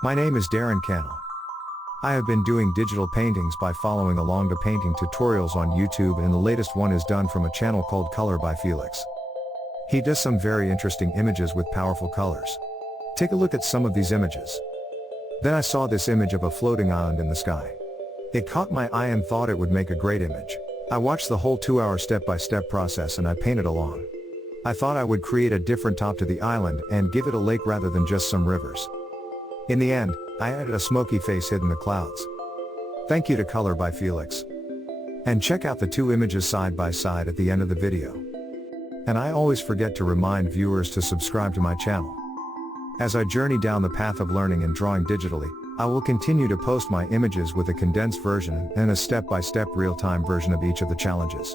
My name is Darren. I have been doing digital paintings by following along the painting tutorials on YouTube, and the latest one is done from a channel called Color by Feliks. He does some very interesting images with powerful colors. Take a look at some of these images. Then I saw this image of a floating island in the sky. It caught my eye and thought it would make a great image. I watched the whole 2-hour step-by-step process and I painted along. I thought I would create a different top to the island and give it a lake rather than just some rivers. In the end, I added a smoky face hidden in the clouds. Thank you to Color by Feliks. And check out the two images side by side at the end of the video. And I always forget to remind viewers to subscribe to my channel. As I journey down the path of learning and drawing digitally, I will continue to post my images with a condensed version and a step-by-step real-time version of each of the challenges.